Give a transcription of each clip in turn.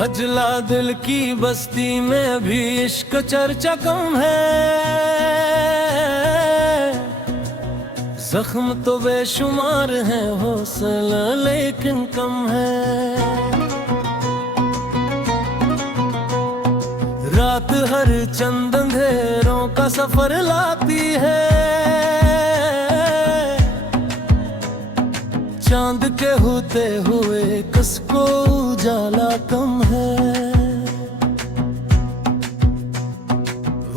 मजला दिल की बस्ती में भी इश्क चर्चा कम है। जख्म तो बेशुमार है, हौसला लेकिन कम है। रात हर चंद अंधेरों का सफर लाती है। चांद के होते हुए किसको उजाला कम है।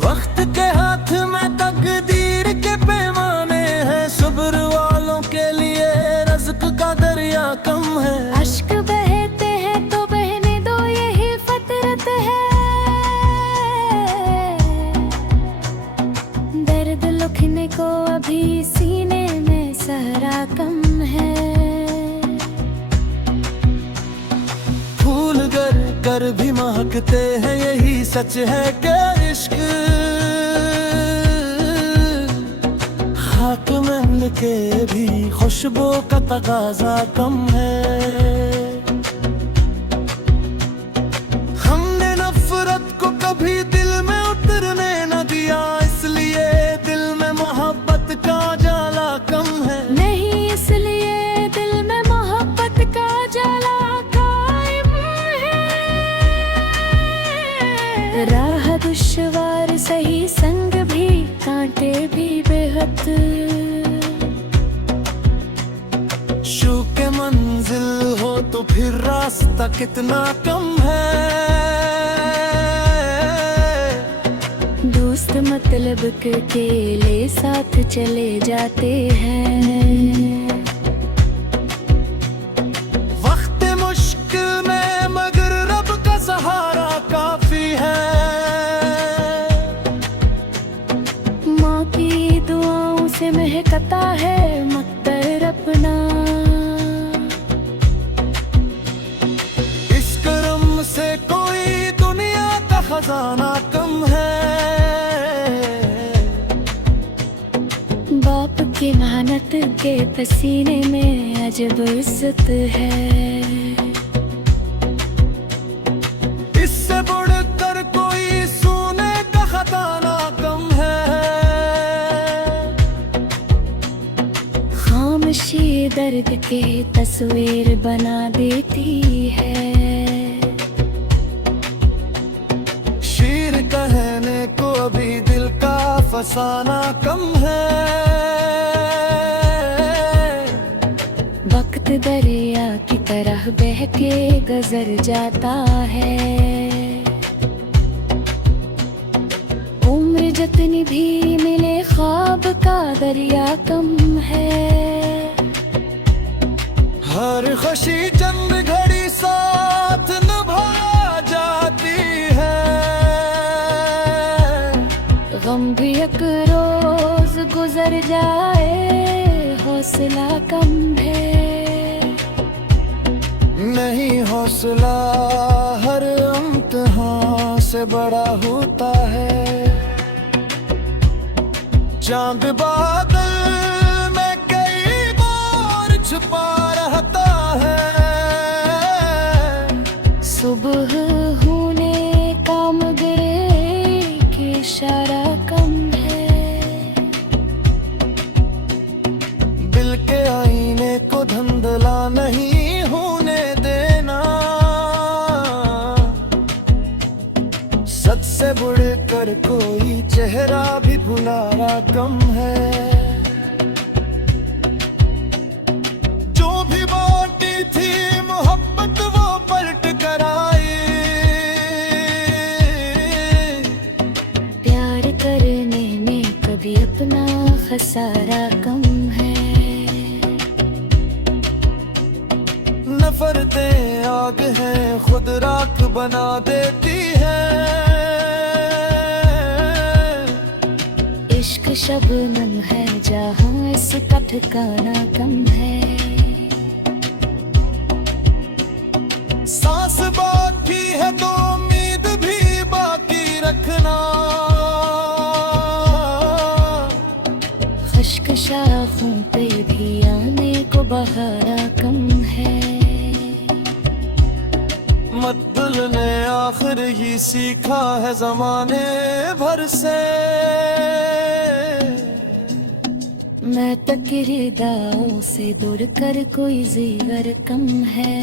वक्त के हाथ में तकदीर के पैमाने हैं, सब्र वालों के लिए रज़्क़ का दरिया कम है। अश्क बहते हैं तो बहने दो, यही फितरत है। दर्द लिखने को अभी सीने में सहरा कम है। फूल गर कर भी महकते हैं, यही सच है कि इश्क खाक में मिलके भी खुशबू का तकाजा कम है। हमने नफरत को कभी दिल में उतरने न दिया, इसलिए दिल में मोहब्बत का जाला कम है। नहीं, इसलिए दिल में मोहब्बत का जाला कायम है। राह दुश्वार सही, संग भी कांटे भी बेहद। शू के मंजिल हो तो फिर रास्ता कितना कम है। दोस्त मतलब के अकेले साथ चले जाते हैं। वक्त मुश्किल में मगर रब का सहारा काफी है। माँ की दुआओं से महकता है मक्तर अपना। इस करम से कोई दुनिया का खजाना कम है। बाप की मेहनत के पसीने में अजब इज्जत है। इससे बढ़कर कोई सोने का खजाना कम है। खामोशी दर्द के तस्वीर बना देती है। शीर कहने को अभी दिल का फसाना कम है। वक्त दरिया की तरह बह के गुजर जाता है। उम्र जितनी भी मिले ख्वाब का दरिया कम है। हर खुशी चंद घड़ी साथ निभा जाती है। गम भी एक रोज गुजर जाए, हौसला कम है। नहीं, हौसला हर इम्तिहान से बड़ा होता है। चांद बादल में कई बार छुपा रहता है। सुबह होने का मगरे की इशारा कम है। दिल के आईने को धुंधला नहीं होने देना। सच से बढ़कर कोई चेहरा भी भुलाना कम है। जो भी बाटी थी मोहब्बत वो पलट कर आई। प्यार करने में कभी अपना खसारा कम है। नफरतें आग हैं, खुद राख बना देती है। इश्क शबनम है जहाँ इसका ठिकाना कम है। सांस बाकी है तो उम्मीद भी बाकी रखना। खुश्क शाखों पे भी आने को बहारा कम है। मत भूलने सब्र ही सीखा है जमाने भर से। मैं तकरीदाओं से दूर कर कोई जीगर कम है।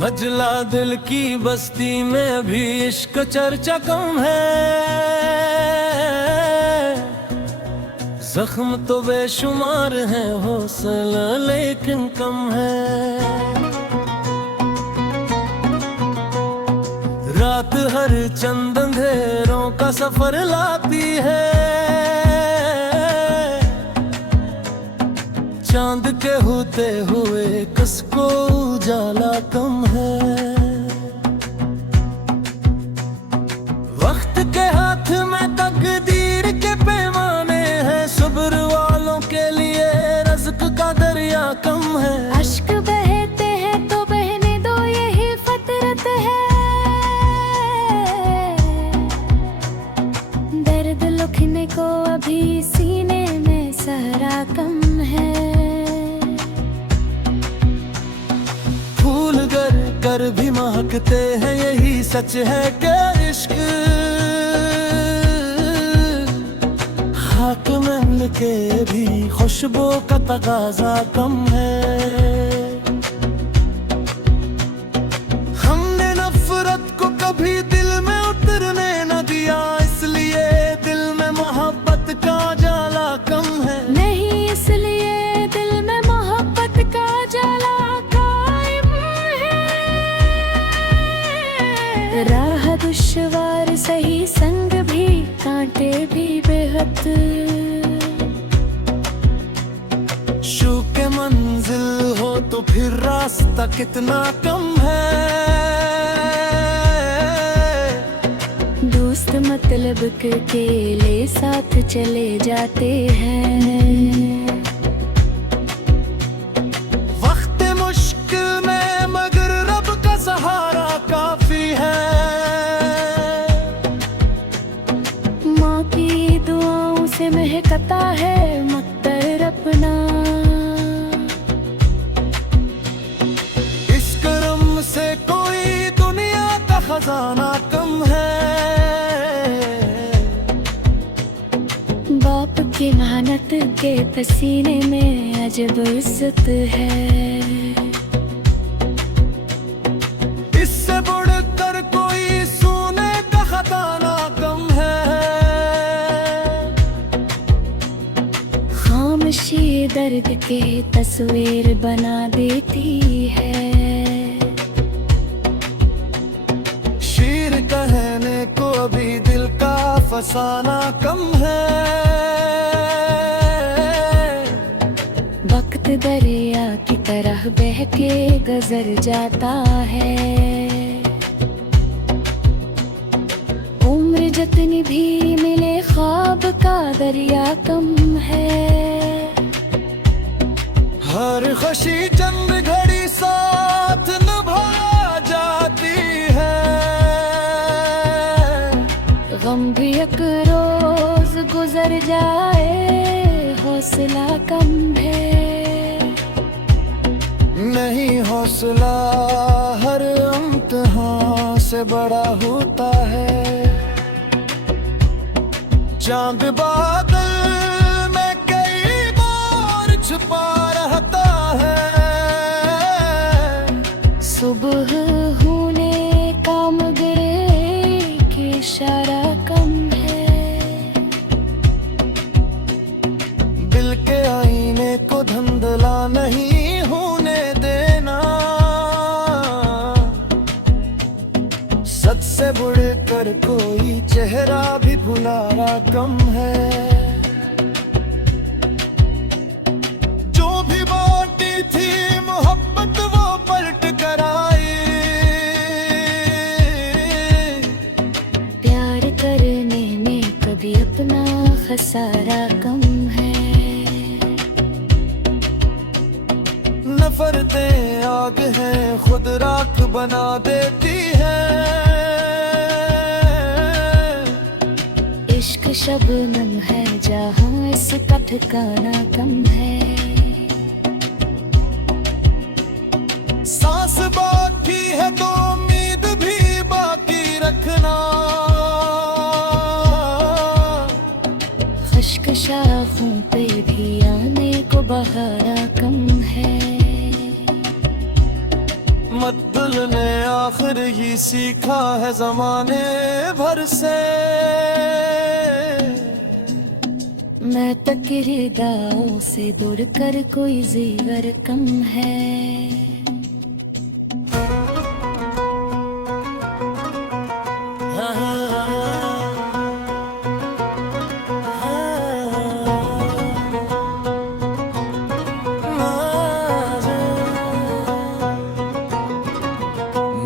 मजला दिल की बस्ती में भी इश्क चर्चा कम है। जख्म तो बेशुमार है, हौसला लेकिन कम है। रात हर चंद अंधेरों का सफर लाती है। चांद के होते हुए किसको उजाला कम है। वक्त के हाथ में तकदीर के पैमाने हैं, सब्र वालों के लिए रज़्क़ का दरिया कम है। अश्क बहते हैं तो बहने दो, यही फितरत है। दर्द लिखने को अभी सीने में सहरा कम है। फूल गर कर भी महकते हैं, यही सच है कि इश्क खाक में मिलके भी खुशबू का तकाजा कम है। हमने नफरत को कभी दिल में उतरने न दिया, इसलिए दिल में मोहब्बत का जाला कम है। नहीं, इसलिए दिल में मोहब्बत का जाला कायम है। राह दुश्वार सही, संग भी कांटे भी बेहद। शू के मंजिल हो तो फिर रास्ता कितना कम है। दोस्त मतलब के अकेले साथ चले जाते हैं। वक्त मुश्किल में मगर रब का सहारा काफी है। माँ की दुआओं से महकता है मक्तर अपना। इस करम से कोई दुनिया का खजाना कम है। बाप की मेहनत के पसीने में अजब इज्जत है। इससे बढ़कर कोई सोने का खजाना कम है। खामोशी दर्द के तस्वीर बना देती है। शीर कहने को अभी दिल का फसाना कम है। वक्त दरिया की तरह बह के गुजर जाता है। उम्र जितनी भी मिले ख्वाब का दरिया कम है। हर खुशी चंद घड़ी साथ निभा जाती है। गम भी एक रोज गुजर जाए, हौसला कम है। नहीं, हौसला हर इम्तिहान से बड़ा होता है। चांद बादल में कई बार छुपा रहता है। सुबह होने का मगर की इशारा कम है। दिल के आईने को धुंधला नहीं होने देना। सच से बढ़कर कोई चेहरा भी भुलाना कम है। जो नफरतें आग हैं, खुद राख बना देती है। इश्क शबनम है जहाँ इसका ठिकाना कम है। सांस बाकी है तो उम्मीद भी बाकी रखना। खुश्क शाखों पे भी आने को बहारा कम है। मतबुल ने आखिर ही सीखा है जमाने भर से। मैं तकरीदाओं से दूर कर कोई जीवर कम है।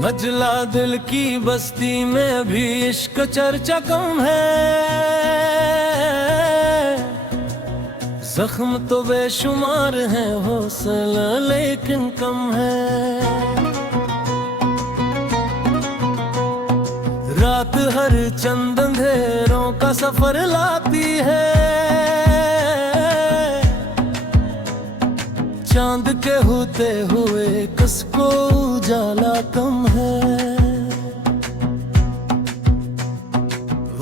मजला दिल की बस्ती में भी इश्क चर्चा कम है। जख्म तो बेशुमार है, हौसला लेकिन कम है। रात हर चंद अंधेरों का सफर लाती है। चांद के होते हुए किसको उजाला कम है।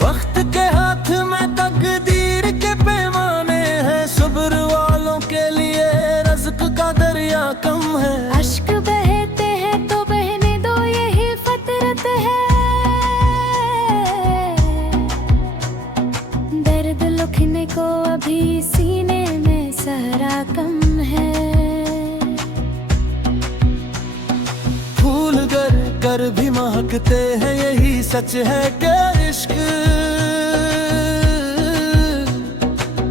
वक्त के हाथ में तकदीर के पैमाने हैं, सब्र वालों के लिए रज़्क़ का दरिया कम है। अश्क बहते हैं तो बहने दो, यही फितरत है। दर्द लिखने को अभी सीने में सहरा कम है। फूल गर कर भी महकते हैं, यही सच है कि इश्क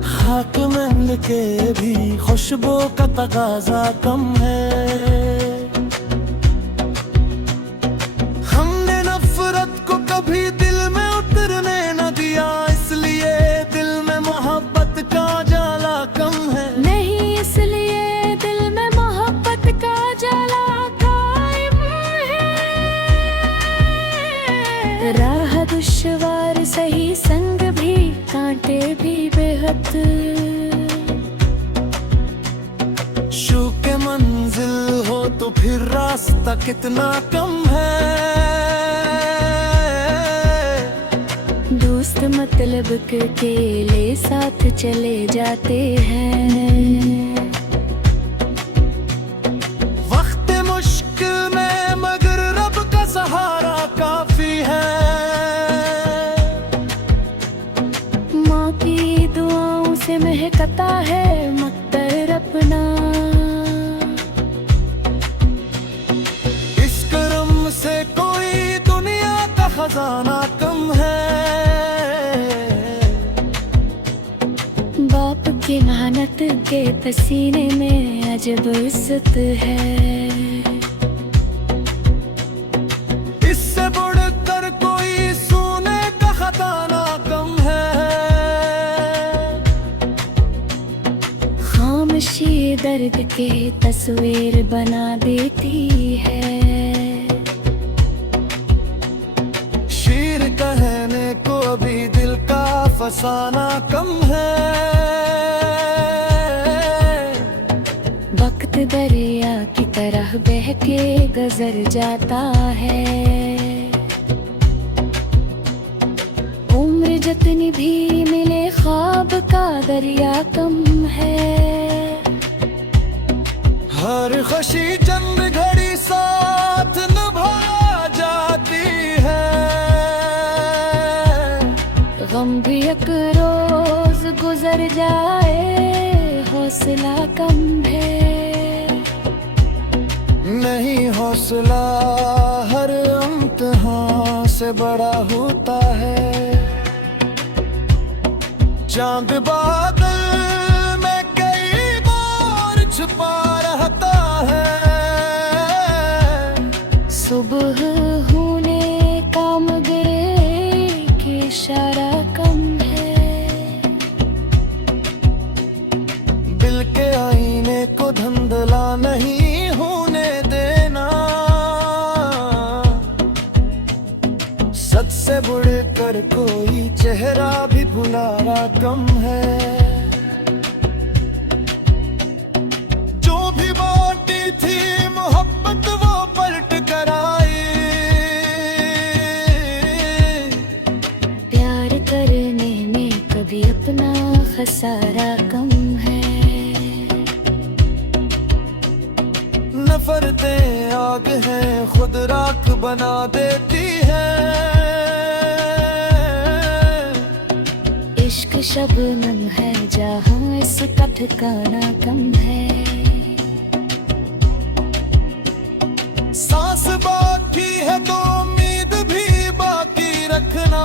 खाक में मिलके भी खुशबू का तकाजा कम है। हमने नफरत को कभी दिल में उतरने न दिया, इसलिए दिल में मोहब्बत का जाला कम है। नहीं, इसलिए दिल में मोहब्बत का जाला कायम है। राह दुश्वार सही, संग भी कांटे भी बेहद। शू के मंजिल हो तो फिर रास्ता कितना कम है। दोस्त मतलब के अकेले साथ चले जाते हैं। वक्त मुश्किल में मगर रब का सहारा काफी है। माँ की दुआओं से महकता है मक्तर अपना। इस करम से कोई दुनिया का खजाना कम है। बाप की मेहनत के पसीने में अजब इज्जत है। इससे बढ़कर कोई सोने का खजाना कम है। खामोशी दर्द के तस्वीर बना देती है। शीर कहने को अभी दिल का फसाना कम है। वक्त दरिया की तरह बह के गुजर जाता है। उम्र जितनी भी मिले ख्वाब का दरिया कम है। हर खुशी चंद घड़ी साथ निभा जाती है। गम भी एक रोज गुजर जाए, हौसला कम है। नहीं, हौसला हर इम्तिहान से बड़ा होता है। चांद बादल में कई बार छुपा रहता है। सुबह होने का मगरे की इशारा कम है। दिल के आईने को धुंधला नहीं नफरतें आग हैं, खुद राख बना देती है। इश्क शबनम है जहाँ इसका ठिकाना कम है। सांस बाकी है तो उम्मीद भी बाकी रखना।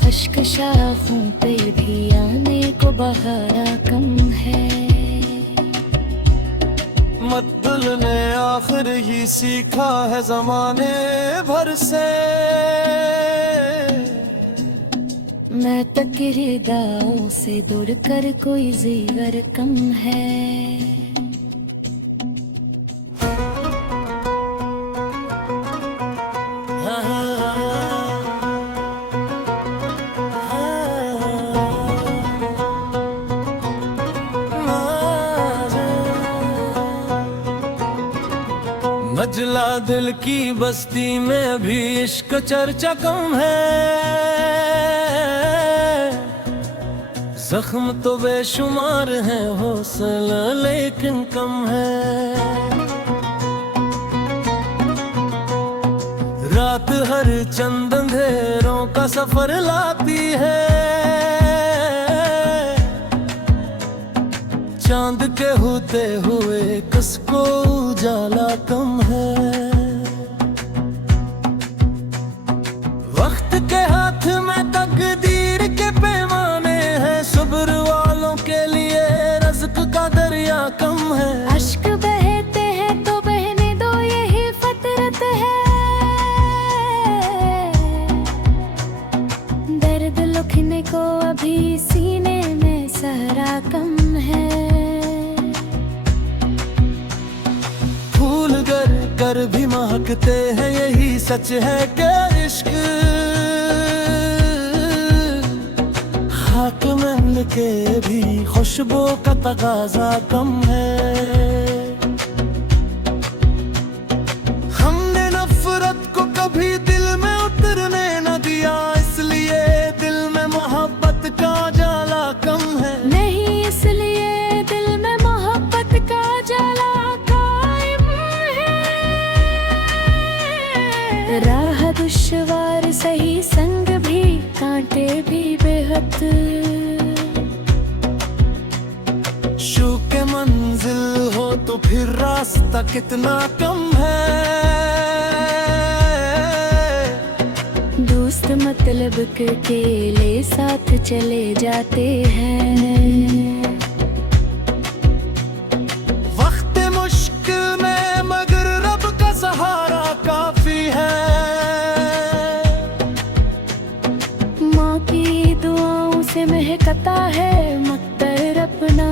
खुश्क शाखों पे भी आने को बहारा कम है। मद्दुल ने आखिर ही सीखा है जमाने भर से। मैं तकरीदाओं से दूर कर कोई ज़ीवर कम है। मजला दिल की बस्ती में भी इश्क चर्चा कम है। जख्म तो बेशुमार हैं, हौसला लेकिन कम है। रात हर चंद अंधेरों का सफर लाती है। चांद के होते हुए किसको उजाला कम है। वक्त के हाथ में तकदीर के पैमाने हैं, सब्र वालों के लिए रज़्क़ का दरिया कम है। अश्क बहते हैं तो बहने दो, यही फितरत है। दर्द लिखने को अभी सीने में सहरा कम है। फूल गर कर भी महकते हैं, यही सच है कि इश्क खाक में मिलके भी खुशबू का तकाजा कम है। हमने नफरत को कभी दिल में उतरने न दिया, इसलिए दिल में मोहब्बत का जाला कम है। नहीं इसलिए दिल में मोहब्बत का जाला कायम है। राह दुश्वार सही, संग भी कांटे भी बेहद। शू के मंजिल हो तो फिर रास्ता कितना कम है। दोस्त मतलब के अकेले साथ चले जाते हैं। वक्त मुश्किल में मगर रब का सहारा काफी है। माँ की दुआओं से महकता है मक्तर अपना।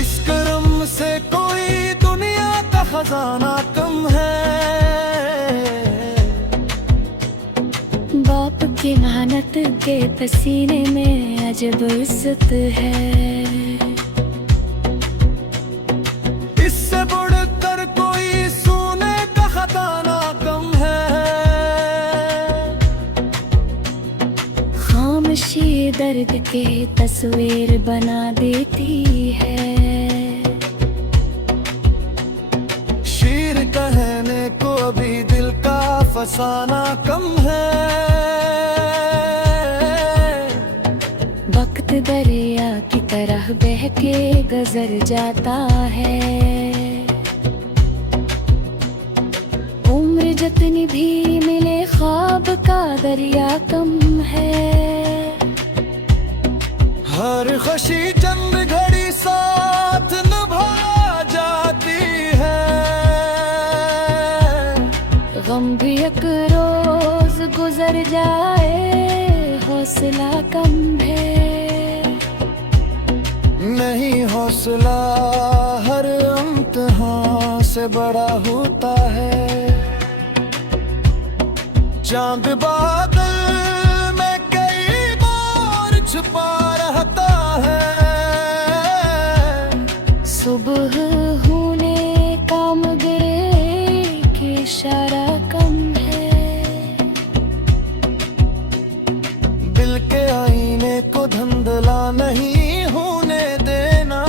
इस करम से कोई दुनिया का खजाना कम है। बाप की मेहनत के पसीने में अजब इज्जत है। इससे बढ़कर कोई सोने का खजाना कम है। खामोशी दर्द के तस्वीर बना देती है। शीर कहने को अभी दिल का फसाना कम है। वक्त दरिया की तरह बह के गुजर जाता है। उम्र जितनी भी मिले ख्वाब का दरिया कम है। हर खुशी चंद घड़ी साथ निभा जाती है। गम भी एक रोज गुजर जाए, हौसला कम है। नहीं हौसला हर इम्तिहान से बड़ा होता है। चांद बादल में कई बार छुपा रहता है। सुबह होने का मगरे की इशारा कम है। दिल के आईने को धुंधला नहीं होने देना।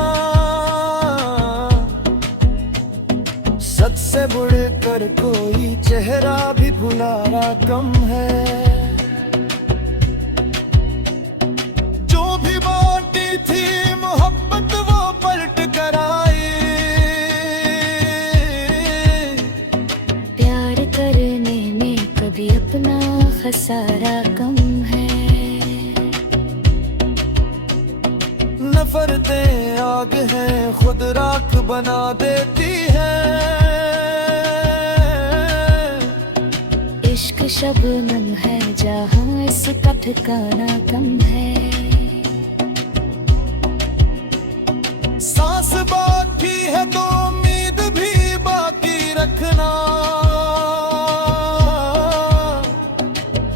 सच से बढ़कर कोई चेहरा भी भुलाना कम है। जो भी बाटी थी मोहब्बत वो पलट कर आई। प्यार करने में कभी अपना खसारा कम है। नफरतें आग हैं खुद राख बना देती है। इश्क शबनम है जहाँ इसका ठिकाना कम है। सांस बाकी है तो उम्मीद भी बाकी रखना।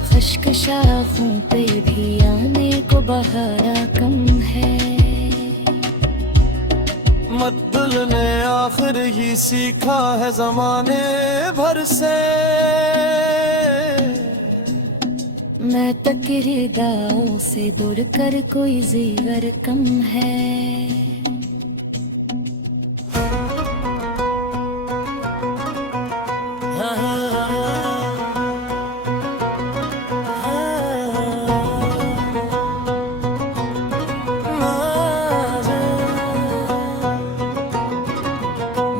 खुश्क शाखों पे भी आने को बहारा कम है। मतबुल ने आखिर ही सीखा है जमाने भर से। मैं तकरीदाओं से दूर कर कोई ज़ीवर कम है।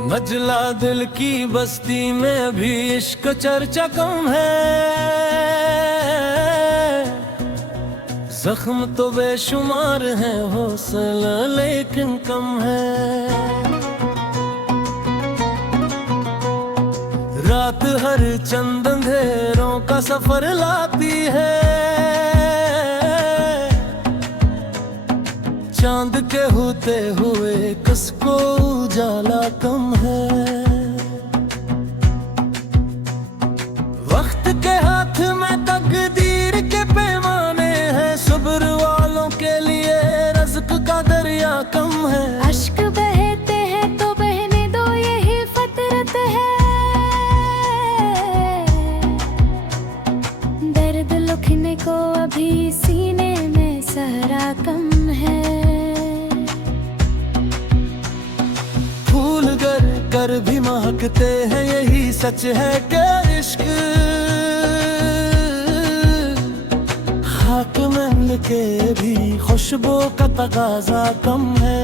मजला दिल की बस्ती में भी इश्क चर्चा कम है। जख्म तो बेशुमार हैं हौसला लेकिन कम है। रात हर चंद अंधेरों का सफर लाती है। चांद के होते हुए किसको उजाला कम है। वक्त के हाथ में तकदीर के पैमाने हैं। सब्र वालों के लिए रज़्क का दरिया कम है। अश्क बहते हैं तो बहने दो यही फितरत है। दर्द लिखने को अभी सीने में सहरा कम है। फूल गर कर भी महकते हैं यही सच है कि इश्क खाक में मिलके भी खुशबू का तकाजा कम है।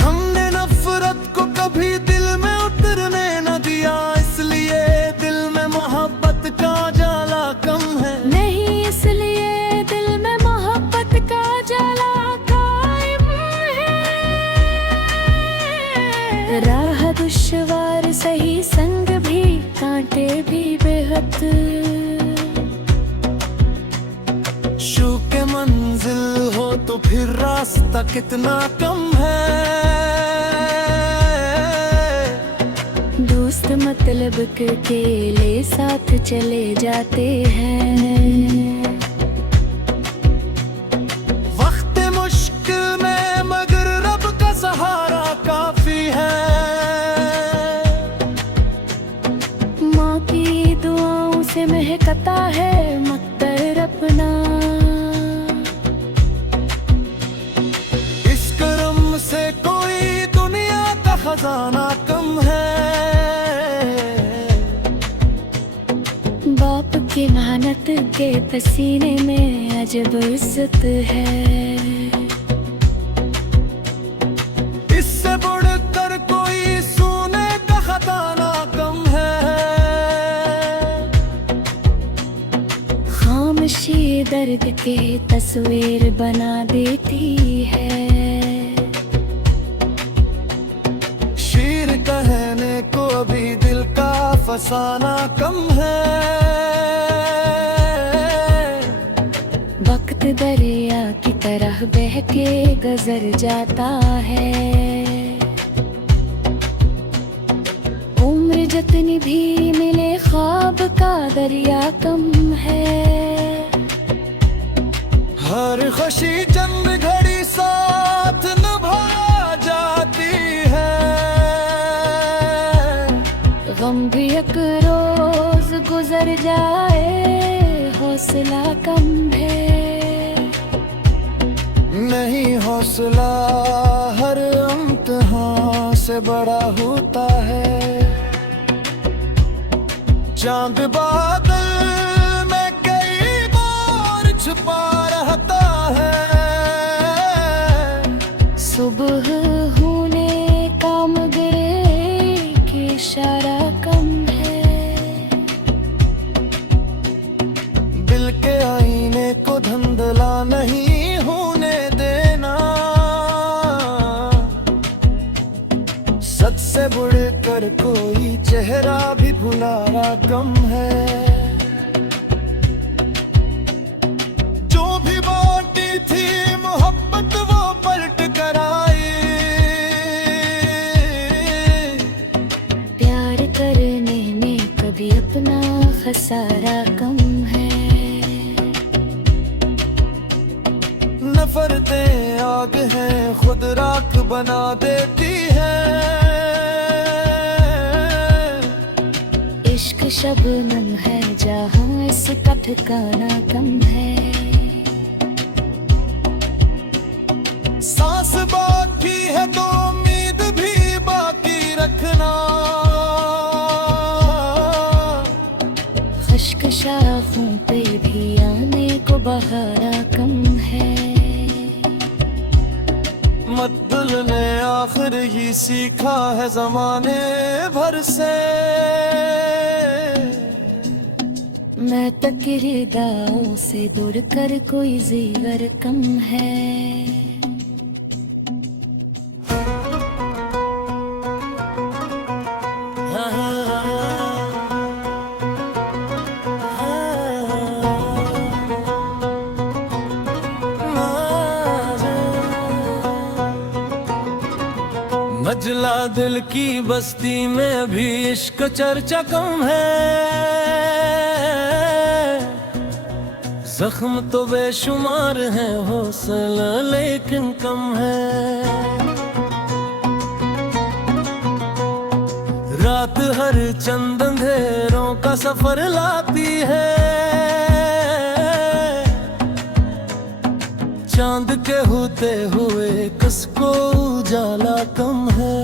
हमने नफरत को कभी दिल में उतरने न दिया। इसलिए दिल में मोहब्बत का जाला कम है। नहीं इसलिए दिल में मोहब्बत का जाला कायम है। राह दुश्वार सही संग भी कांटे भी बेहद। शू के मंजिल हो तो फिर रास्ता कितना कम है। दोस्त मतलब के अकेले साथ चले जाते हैं। वक्त मुश्किल में मगर रब का सहारा काफी है। माँ की दुआओं से महकता है मक्तर अपना। इस करम से कोई दुनिया का खजाना कम है। बाप की मेहनत के पसीने में अजब इज्जत है। इससे बढ़कर कोई सोने का खजाना कम है। खामोशी दर्द के तस्वीर बना देती है। शीर कहने को अभी दिल का फसाना कम है। वक्त दरिया की तरह बह के गुजर जाता है। उम्र जितनी भी मिले ख्वाब का दरिया कम है। हर खुशी चंद घड़ी साथ निभा जाती है। गम भी एक रोज गुजर जाए हौसला कम है। से बड़ा होता है। चांद बादल में कई बार छुपा रहता है। सुबह होने का मगर की इशारा कम है। दिल के आईने को धुंधला नहीं होने देना। सच से बढ़कर कोई चेहरा भी भुलाना कम है। जो भी बाटी थी मोहब्बत वो पलट कर आई। प्यार करने में कभी अपना खसारा कम है। नफरतें आग हैं खुद राख बना देती है। इश्क शबनम है जहाँ इसका ठिकाना कम है। सांस बाकी है तो उम्मीद भी बाकी रखना। खश्क शाखों पे भी आने को बहारा कम है। मद्दुल ने आखिर ही सीखा है जमाने भर से। मैं तकरीदाओं से दूर कर कोई जीवर कम है। मजला दिल की बस्ती में भी इश्क चर्चा कम है। जख्म तो बेशुमार है हौसला लेकिन कम है। रात हर चंद अंधेरों का सफर लाती है। चांद के होते हुए किसको उजाला कम है।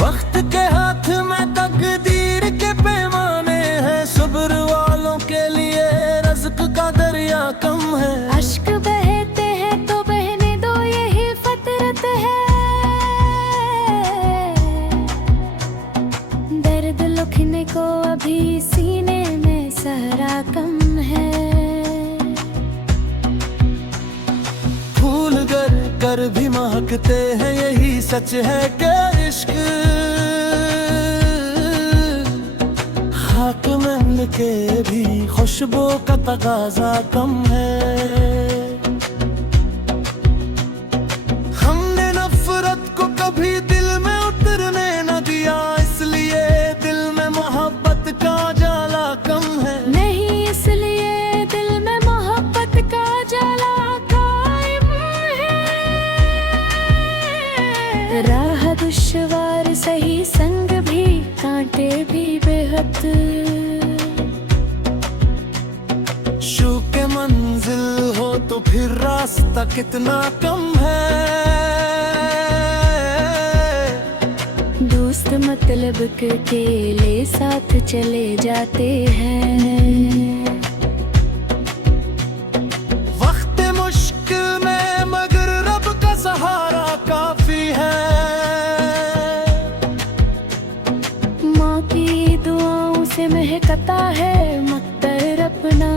वक्त के हाथ में तकदीर के पैमाने हैं। सब्र वालों के लिए रज़्क़ का दरिया कम है। अश्क बहते हैं तो बहने दो यही फितरत है। दर्द लिखने को अभी सीने में सहरा कम है। फूल गर कर भी महकते हैं यही सच है कि इश्क खाक में मिलके भी खुशबू का तगाजा कम है। हमने नफरत को कभी दिल में उतरने न दिया। इसलिए दिल में मोहब्बत का जाला कम है। नहीं इसलिए दिल में मोहब्बत का जाला कायम है। राह दुश्वार सही संग भी कांटे भी बेहद। शू के मंजिल हो तो फिर रास्ता कितना कम है। दोस्त मतलब के अकेले साथ चले जाते हैं। वक्त मुश्किल में मगर रब का सहारा काफी है। माँ की दुआओं से महकता है मक्तर अपना।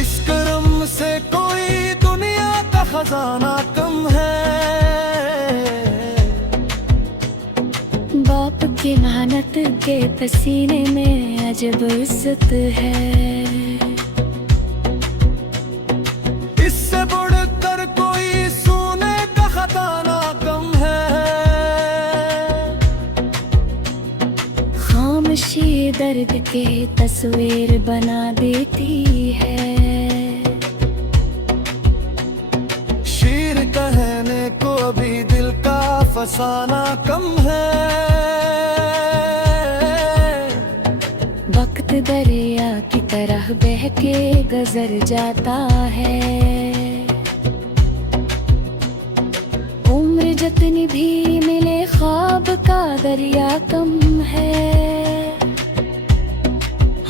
इस करम से कोई दुनिया का खजाना कम है। बाप की मेहनत के पसीने में अजब इज्जत है। इससे बढ़कर कोई सोने का खजाना कम है। खामोशी दर्द के तस्वीर बना देती है। शीर कहने को अभी दिल का फसाना कम है। वक्त वक्त दरिया की तरह बह के गुजर जाता है। उम्र जितनी भी मिले ख्वाब का दरिया कम है।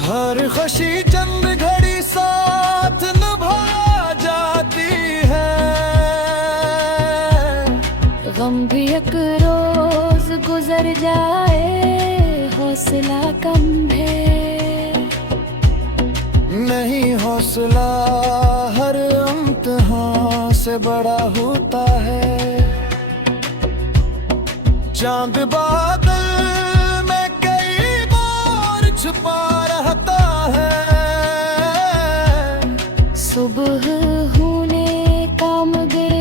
हर खुशी चंद घड़ी साथ निभा जाती है। गम भी एक रोज गुजर जाए, हौसला कम है। नहीं, हौसला हर इम्तिहान से बड़ा होता है। चांद बादल में कई बार छुपा रहता है। सुबह होने का मगर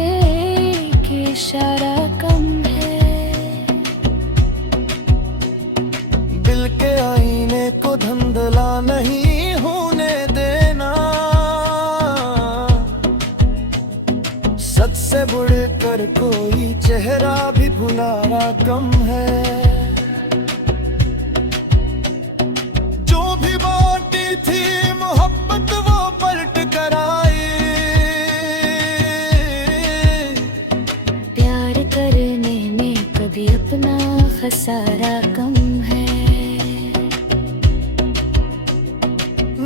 के इशारा कम है। दिल के आईने को धुंधला नहीं होने देना। सच से बढ़कर कोई चेहरा भी भुलाना कम है। जो भी बाटी थी मोहब्बत वो पलट कर आई। प्यार करने में कभी अपना खसारा कम है।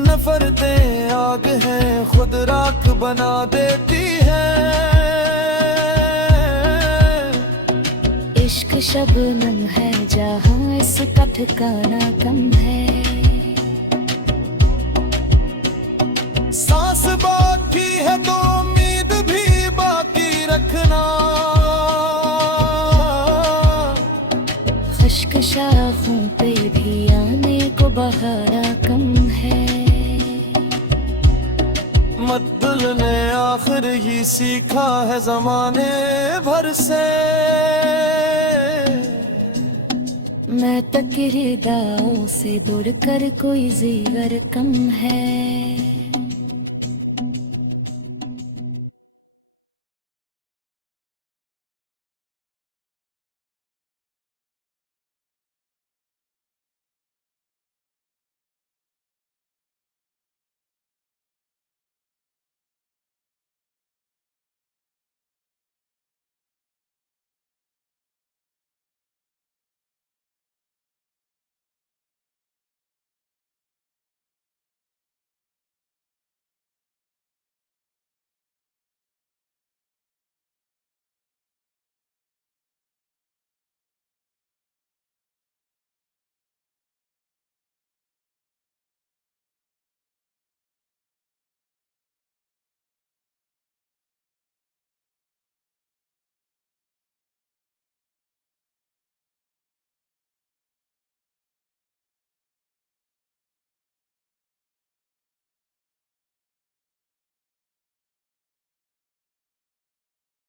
नफरतें आग हैं, खुद राख बना देती है। इश्क शबनम है जहाँ इसका ठिकाना कम है। सांस बाकी है तो उम्मीद भी बाकी रखना। खुश्क शाखों पे भी आने को बहारा कम है। मतल ने आखिर ही सीखा है जमाने भर से। मैं तकरीदाओं से दूर कर कोई जीवर कम है।